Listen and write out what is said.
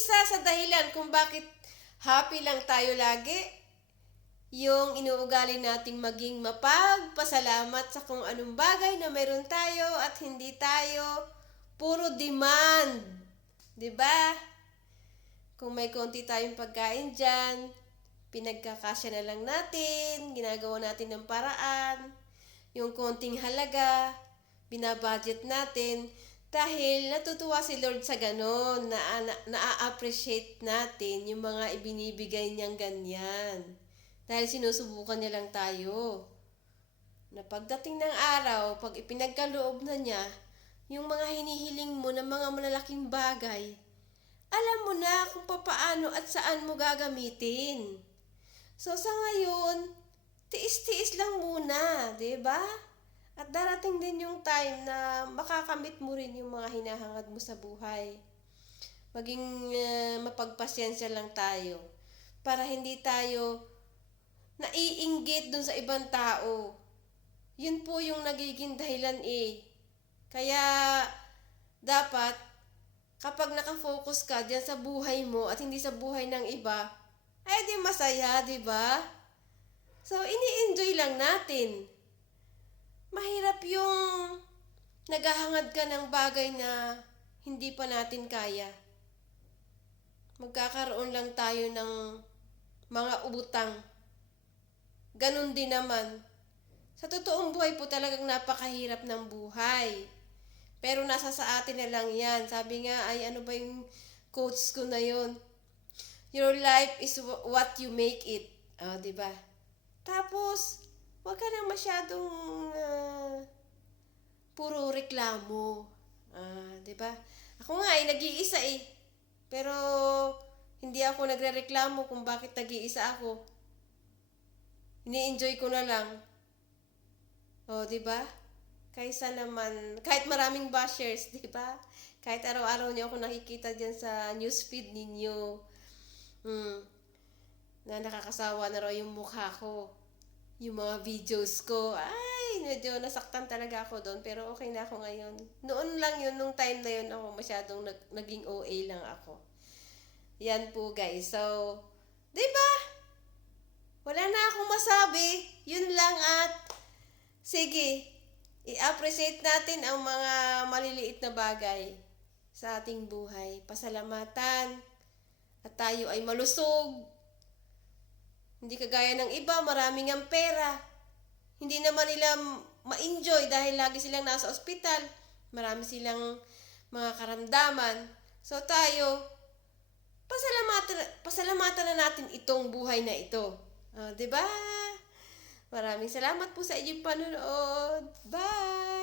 isa sa dahilan kung bakit happy lang tayo lagi, yung inuugali nating maging mapagpasalamat sa kung anong bagay na meron tayo at hindi tayo puro demand. 'Di ba? Kung may konti tayong pagkain dyan, pinagkakasya na lang natin, ginagawa natin ng paraan, yung konting halaga, binabudget natin, dahil natutuwa si Lord sa ganon, na-appreciate natin yung mga ibinibigay niyang ganyan. Dahil sinusubukan niya lang tayo. Na pagdating ng araw, pag ipinagkaloob na niya, yung mga hinihiling mo ng mga malalaking bagay, alam mo na kung papaano at saan mo gagamitin. So sa ngayon, tiis-tiis lang muna, 'di ba? At darating din yung time na makakamit mo rin yung mga hinahangad mo sa buhay. Maging mapagpasyensya lang tayo para hindi tayo naiinggit dun sa ibang tao. Yun po yung nagiging dahilan eh. Kaya dapat kapag nakafocus ka diyan sa buhay mo at hindi sa buhay ng iba, ay di masaya, di ba? So, ini-enjoy lang natin. Mahirap yung naghahangad ka ng bagay na hindi pa natin kaya. Magkakaroon lang tayo ng mga utang. Ganon din naman. Sa totoong buhay po talagang napakahirap ng buhay. Pero nasa sa atin na lang yan. Sabi nga, ay ano ba yung quotes ko na yon? Your life is what you make it. Diba? Tapos, wag ka nang masyadong puro reklamo. Diba? Ako nga ay nag-iisa eh. Pero, hindi ako nagre-reklamo kung bakit nag-iisa ako. Ini-enjoy ko na lang. Diba? Kaysa naman, kahit maraming bashers, diba? Kahit araw-araw niyo ako nakikita dyan sa newsfeed ninyo. Na nakakasawa na raw yung mukha ko. Yung mga videos ko. Ay, medyo nasaktan talaga ako doon. Pero okay na ako ngayon. Noon lang yun, nung time na yun, ako masyadong naging OA lang ako. Yan po guys. So, diba? Wala na akong masabi. Yun lang at sige, i-appreciate natin ang mga maliliit na bagay sa ating buhay. Pasalamatan at tayo ay malusog. Hindi kagaya ng iba, maraming ang pera. Hindi naman nila ma-enjoy dahil lagi silang nasa ospital. Marami silang mga karamdaman. So tayo, pasalamatan na natin itong buhay na ito. Diba? Maraming salamat po sa inyong panonood. Bye!